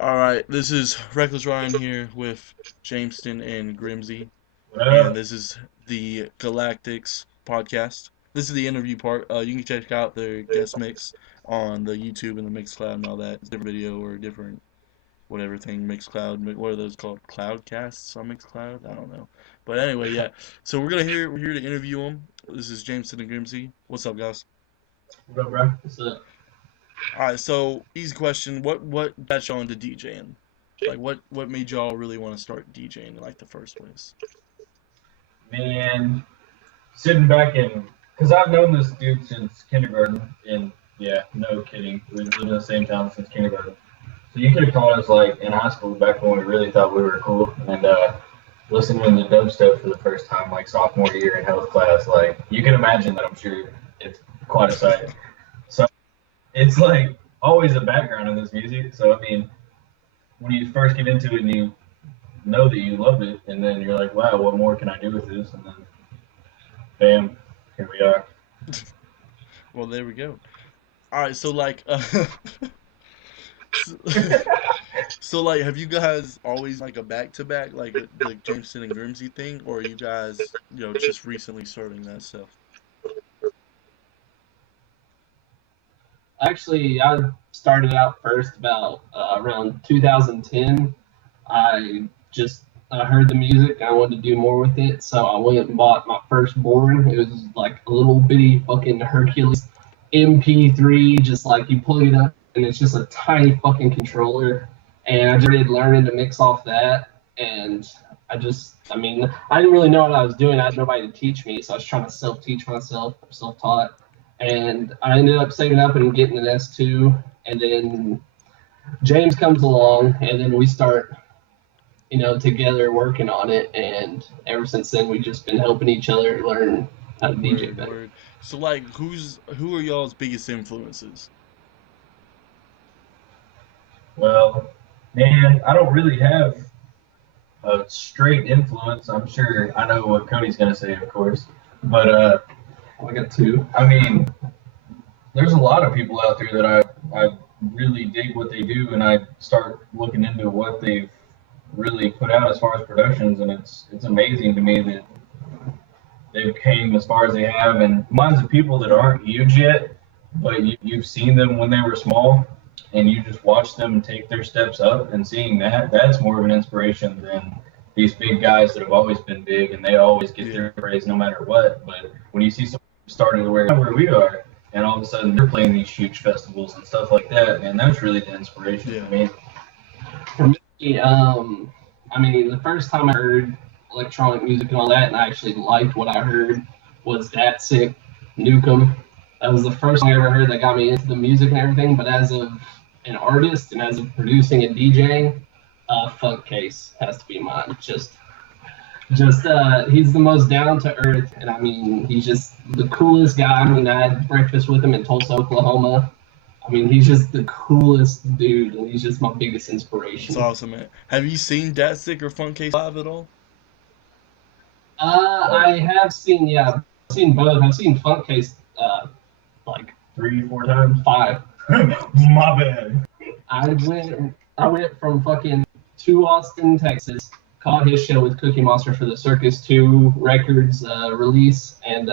All right, this is Reckless Ryan here with Jameston and Grimsy, What and up? this is the Galactix podcast. This is the interview part. You can check out their guest mix on the YouTube and the Mixcloud and all that. It's a different video or a different whatever thing. Mixcloud. What are those called? Cloudcasts on Mixcloud? I don't know. But anyway, yeah. So we're here to interview them. This is Jameston and Grimsy. What's up, guys? What up, bro? What's up? All right. So easy question. What got y'all into DJing? Like what made y'all really want to start DJing in like the first place? Man, sitting back and because I've known this dude since kindergarten, and yeah, no kidding, we've lived in the same town since kindergarten. So you could have called us like in high school back when we really thought we were cool, and listening to dubstep for the first time like sophomore year in health class. Like you can imagine that. I'm sure it's quite a sight. So it's like always a background in this music. So I mean, when you first get into it and you know that you love it, and then you're like, wow, what more can I do with this? And then, bam, here we are. Well, there we go. All right, so like, so, so, like, have you guys always like a back to back like the Jameson and Grimsy thing, or are you guys just recently starting that stuff? Actually, I started out first about around 2010. I just heard the music. I wanted to do more with it, so I went and bought my first board. It was like a little bitty fucking Hercules MP3, just like you plug it up, and it's just a tiny fucking controller. And I started learning to mix off that, and I mean, I didn't really know what I was doing. I had nobody to teach me, so I was trying to self-teach myself, self-taught, and I ended up saving up and getting an S2, and then James comes along, and then we start, together working on it, and ever since then we've just been helping each other learn how to DJ Word, better. word. So like, who are y'all's biggest influences? Well, man, I don't really have a straight influence. I'm sure I know what Cody's gonna say, of course, but I got two. I mean, there's a lot of people out there that I really dig what they do, and I start looking into what they've really put out as far as productions, and it's amazing to me that they've came as far as they have. And mine's of people that aren't huge yet, but you've seen them when they were small, and you just watch them take their steps up, and seeing that's more of an inspiration than these big guys that have always been big and they always get Yeah. their praise no matter what. But when you see someone starting to where we are, and all of a sudden they're playing these huge festivals and stuff like that, man, that's really the inspiration Yeah. for me. For me, I mean, the first time I heard electronic music and all that, and I actually liked what I heard, was That Sick, Nukem. That was the first song I ever heard that got me into the music and everything. But as of an artist and as of producing and DJing, Funk Case has to be mine. He's the most down to earth, and I mean, he's just the coolest guy. I mean, I had breakfast with him in Tulsa, Oklahoma. I mean, he's just the coolest dude, and he's just my biggest It's inspiration. awesome, man. Have you seen Dat Sick or Funk Case live at all? I have seen, yeah, I've seen both. I've seen Funk Case, like 3, 4 times. 5. My bad. I went from fucking to Austin, Texas, caught his show with Cookie Monster for the Circus 2 Records release, and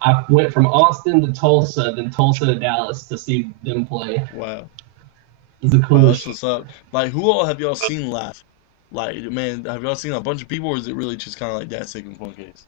I went from Austin to Tulsa, then Tulsa to Dallas to see them play. Wow. It was the Wow, coolest. that's what's up. Like, who all have y'all seen live? Like, man, have y'all seen a bunch of people, or is it really just kind of like Dat Sick and Funk Case?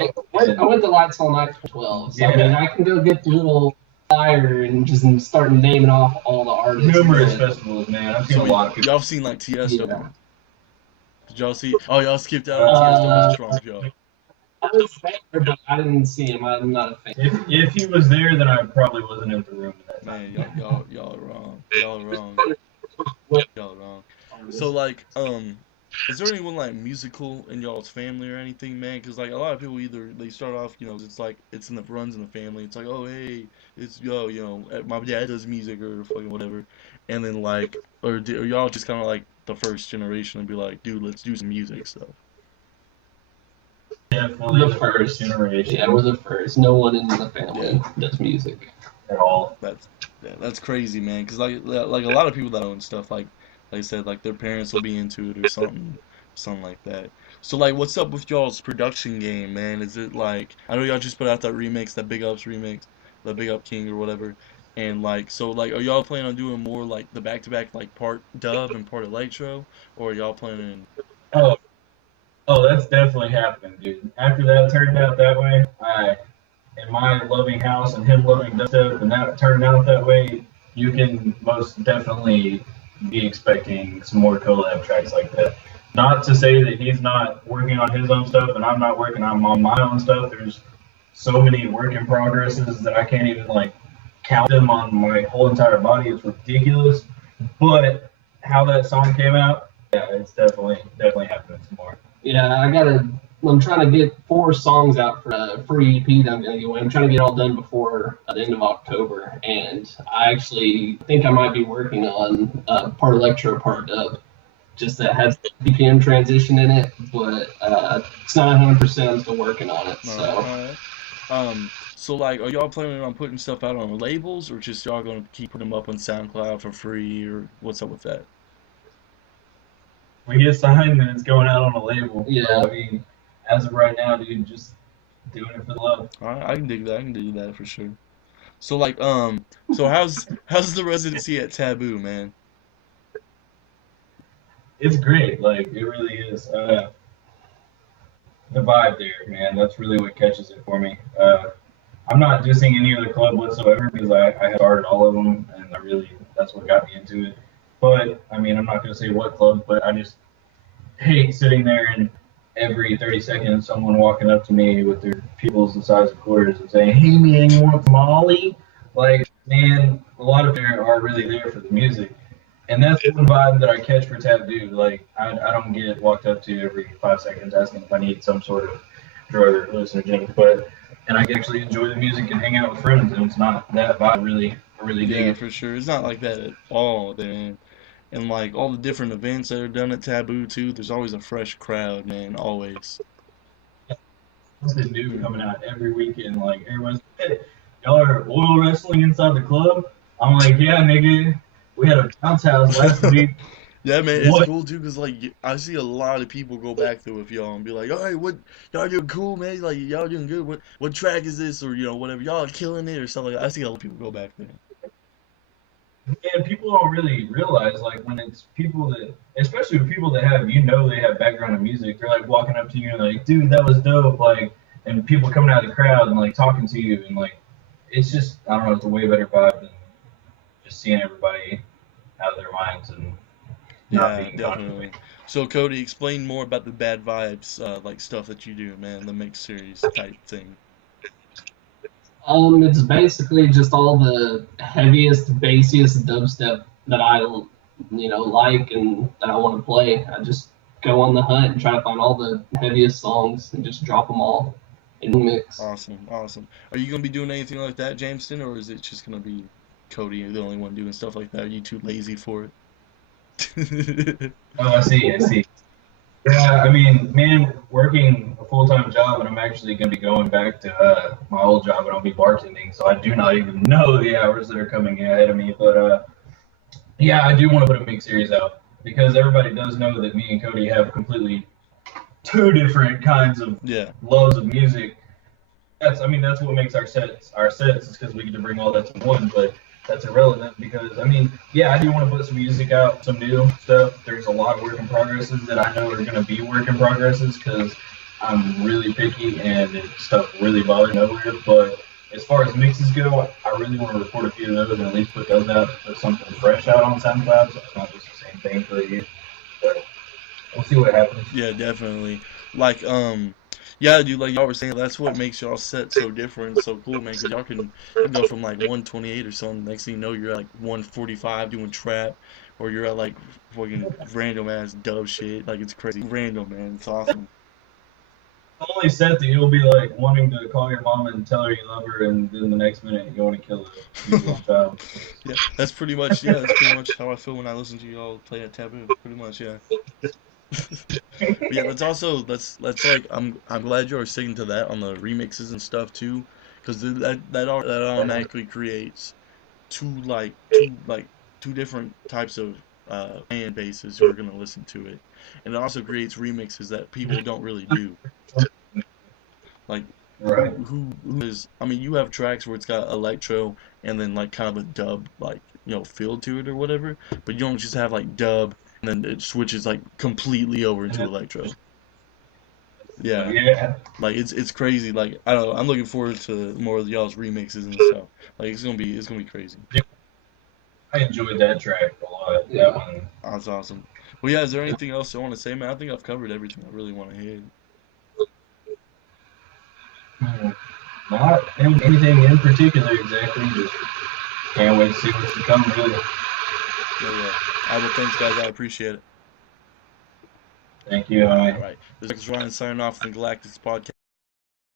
I went to Lights All Night for 12, so I mean, Yeah. I can go get the little flyer and just start naming off all the artists. Numerous But, festivals, man. I've seen So a lot of people. y'all have seen like Tiesto? yeah. Did y'all see? Oh, y'all skipped out on Tiesto. What's wrong with y'all? I was there, but I didn't see him. I'm not a fan. If he was there, then I probably wasn't in the room at that time. Man, y'all are wrong. Y'all are wrong. Y'all are wrong. So like, is there anyone like musical in y'all's family or anything, man? Because like a lot of people either they start off, it's like it's in the runs in the family. It's like, oh hey, it's my dad does music or fucking whatever, and then like, or are y'all just kind of like the first generation and be like, dude, let's do some music stuff. Definitely The the first first. generation. Yeah, we're the first. No one in the family does music. at all. That's that's crazy, man. Cause like a lot of people that own stuff, like I said, like their parents will be into it or something like that. So like, what's up with y'all's production game, man? Is it like I know y'all just put out that remix, that Big Ups remix, the Big Up King or whatever, and like so like, are y'all planning on doing more like the back to back like part dub and part electro, or are y'all planning? Oh, oh, that's definitely happening, dude. After that turned out that way, in my loving house and him loving dubstep, and that turned out that way, you can most definitely be expecting some more collab tracks like that. Not to say that he's not working on his own stuff and I'm not working on my own stuff. There's so many work in progresses that I can't even like count them on my whole entire body. It's ridiculous. But how that song came out, yeah, it's definitely happening some more. Yeah, I'm trying to get 4 songs out for a free EP that I'm gonna go. I'm trying to get it all done before the end of October, and I actually think I might be working on part electro, part dub. Just that has the BPM transition in it, but it's not 100%. I'm still working on it. So. Alright. So like, are y'all planning on putting stuff out on labels, or just y'all gonna keep putting them up on SoundCloud for free, or what's up with that? We get signed and it's going out on a label. Yeah. So, I mean, as of right now, dude, just doing it for the love. Alright, I can dig that. I can dig that for sure. So like, so how's the residency at Taboo, man? It's great. Like, it really is. The vibe there, man, that's really what catches it for me. I'm not dissing any other club whatsoever because I have started all of them and that's what got me into it. But, I mean, I'm not going to say what club, but I just hate sitting there and every 30 seconds someone walking up to me with their pupils the size of quarters and saying, "Hey man, you want some Molly?" Like, man, a lot of them are really there for the music. And that's one vibe that I catch for Taboo. Like, I don't get walked up to every 5 seconds asking if I need some sort of drug or hallucinogen, and I can actually enjoy the music and hang out with friends, and it's not that vibe. I really dig Yeah, it. for sure. It's not like that at all, man. And like all the different events that are done at Taboo too, there's always a fresh crowd, man, always. Something new coming out every weekend. Like, everyone's, "Hey, y'all are oil wrestling inside the club?" I'm like, "Yeah, nigga. We had a bounce house last week." Yeah, man, it's What? cool too, cause like I see a lot of people go back there with y'all and be like, "All right, what y'all doing cool, man? Like y'all doing good. What track is this, or whatever? Y'all are killing it or something." Like that. I see a lot of people go back there. And people don't really realize, like, when it's people that, especially with people that have, they have background in music, they're like walking up to you and like, "Dude, that was dope," like, and people coming out of the crowd and like talking to you and like, it's just, I don't know, it's a way better vibe than just seeing everybody out of their minds and not Yeah, being definitely. concentrated. So Cody, explain more about the bad vibes, like stuff that you do, man, the mix series type thing. It's basically just all the heaviest, bassiest dubstep that I like and that I want to play. I just go on the hunt and try to find all the heaviest songs and just drop them all in the mix. Awesome, awesome. Are you gonna be doing anything like that, Jameston, or is it just gonna be Cody, the only one doing stuff like that? Are you too lazy for it? Oh, I see. Yeah, I mean, man, working a full-time job, and I'm actually going to be going back to my old job, and I'll be bartending, so I do not even know the hours that are coming ahead of me. But yeah, I do want to put a mix series out because everybody does know that me and Cody have completely two different kinds of Yeah, loves of music. That's what makes our sets is because we get to bring all that to one. But that's irrelevant because yeah, I do want to put some music out, some new stuff. There's a lot of work in progresses that I know are going to be work in progresses because I'm really picky and stuff really bothers me nowhere. But as far as mixes go, I really want to record a few of those and at least put those out, put something fresh out on SoundCloud, so it's not just the same thing for a year. But we'll see what happens. yeah, definitely. Like, yeah, dude, like y'all were saying, that's what makes y'all set so different, so cool, man. Cause y'all can go from like 128 or something. Next thing you know, you're at like 145 doing trap, or you're at like fucking random ass dub shit. Like it's crazy, random, man. It's awesome. The only set that you'll be like wanting to call your mom and tell her you love her, and then the next minute you want to kill a newborn child. Yeah, that's pretty much how I feel when I listen to y'all play at Taboo. Pretty much, yeah. But yeah, that's like I'm glad you're sticking to that on the remixes and stuff too, because that automatically creates two different types of fan bases who are gonna listen to it, and it also creates remixes that people don't really do. Like Right. who is? I mean, you have tracks where it's got electro and then like kind of a dub feel to it or whatever, but you don't just have like dub and then it switches like completely over into electro. Yeah. Yeah. Like it's crazy. Like I don't know. I'm looking forward to more of y'all's remixes and stuff. Like it's gonna be crazy. I enjoyed that track a lot. Yeah. That one. That's awesome. Well, yeah. Is there anything else you want to say, man? I think I've covered everything I really want to hit. Not anything in particular exactly. Just can't wait to see what's to come. Really. Yeah, yeah. All right. Well, thanks, guys. I appreciate it. Thank you. All right. This is Ryan signing off from the Galactix podcast.